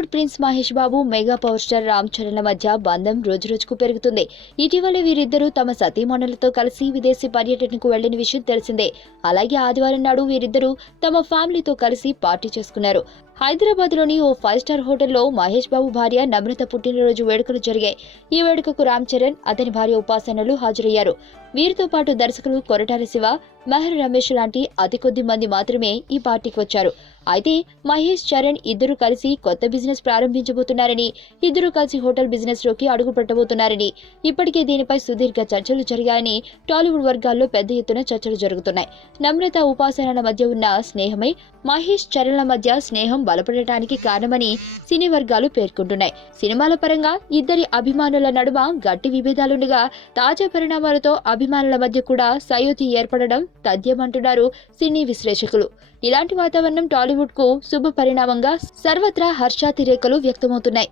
Tollywood prince Mahesh Babu, mega power star Ram చరణ్ల మధ్య బంధం రోజురోజుకు పెరుగుతుంది. ఇటీవల వీరిద్దరూ తమ సతీమణులతో కలిసి విదేశీ పర్యటనకు వెళ్లిన విషయం తెలిసిందే. అలాగే ఆదివారం నాడు వీరిద్దరూ తమ ఫ్యామిలీతో కలిసి పార్టీ చేసుకున్నారు. హైదరాబాద్ లోని ఓ 5 స్టార్ హోటల్లో మహేష్ బాబు భార్య నమ్రత పుట్టినరోజు వేడుకలు జరిగాయి. ఈ వేడుకకు రామ్ చరణ్, అతని భార్య ఉపాసనలు హాజరయ్యారు. వీరితో పాటు దర్శకులు కొరటాల శివ, మెహర్ రమేష్ లాంటి అతి కొద్ది మంది మాత్రమే ఈ పార్టీకి వచ్చారు. అయితే మహేష్, చరణ్ ఇద్దరు కలిసి కొత్త బిజినెస్ ప్రారంభించబోతున్నారని, ఇద్దరు కలిసి హోటల్ బిజినెస్ లోకి అడుగు పెట్టబోతున్నారని, ఇప్పటికే దీనిపై సుదీర్ఘ చర్చలు జరిగాయని టాలీవుడ్ వర్గాల్లో పెద్ద ఎత్తున చర్చలు జరుగుతున్నాయి. నమ్రత, ఉపాసనల మధ్య ఉన్న స్నేహమై మహేష్, చరణ్ల మధ్య స్నేహం బలపడటానికి కారణమని సినీ వర్గాలు పేర్కొంటున్నాయి. సినిమాల పరంగా ఇద్దరి అభిమానుల నడుమ గట్టి విభేదాలుండగా తాజా పరిణామాలతో అభిమానుల మధ్య కూడా సయోధ్య ఏర్పడడం తథ్యమంటున్నారు సినీ విశ్లేషకులు. ఇలాంటి వాతావరణం టాలీవుడ్ కు శుభ పరిణామంగా సర్వత్రా హర్షాతిరేకలు వ్యక్తమవుతున్నాయి.